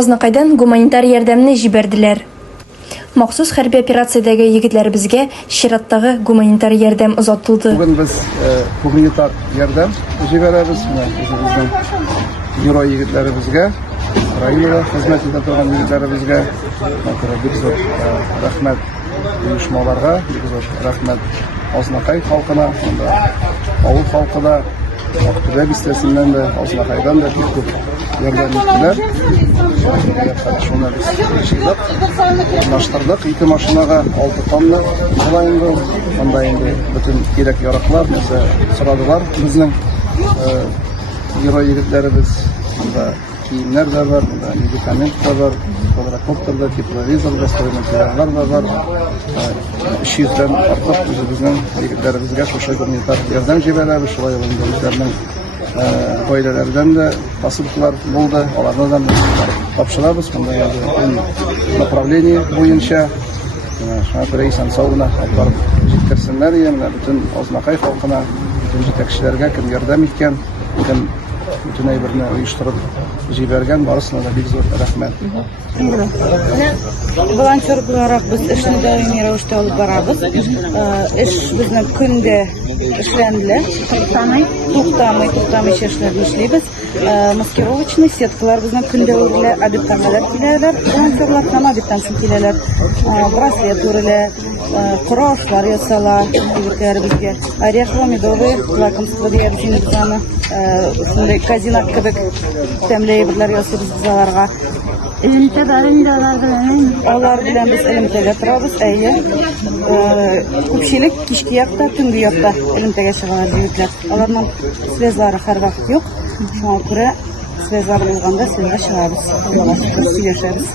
Азнакайдан гуманитар ярдәмне җибәрделәр. Махсус хәрби операциядәге егетләребезгә чираттагы гуманитар ярдәм озатылды. Бүген без гуманитар ярдәм җибәрәбез. Безнең герой егетләребезгә, Украинада хезмәт итә торган егетләребезгә бик зур рәхмәт оешмаларга, бик зур рәхмәт Азнакай халкына, авыл халкына, Актүбә бистәсеннән дә, Азнакайдан да бик күп ярдәм иттеләр. Шуны без җыйдык, 2 машинага 6 тонна булайынды. Анда инде бөтен кирәк яраклар нәрсә сорадылар. Безнең герой егетләребез анда киемнәр дә бар, медикаментлар бар, квадрокоптерда, тепловизор да, материаллар да бар. 300-дән артык безнең егетләребезгә шушы гуманитар ярдәм җибәрәбез. Шулай ук үзләренең гаиләләрдән дә посылкалар булды. Аларны да тапшырабыз. Монда направление буенча шуңа күрә исән-саулыгына алып җиткерсеннәр диye бөтен Азнакай халкына, бөтен җитәкчеләргә кем ярдәм иткән, кем bütün әйберне оештырып җибәргән, барысына да бик зур рәхмәт. Волонтер буларак без эшне даими рәвештә алып барабыз. Эш безнең көндә эшләнделәр. Туктамый эшләбез. Маскировочный сеткалар безнең көндә үрелә, обедтан киләләр. Волонтерлар һәм обедтан киләләр. Браслет үрелә, крошлар ясала егетләребезгә. Орехово-медовый лакомство диярсен аны. Казинак кебек тәмле әйберләр ясыйбыз без аларга. Алар белән без элемтәгә торабыз, әйе. Күпчелек кичке якта, төнге якта элемтәгә чыгалар егетләр. Аларның связлары һәрвакыт юк. Шуңа күрә связлар булганда связга чыгабыз. Сөйләшәбез.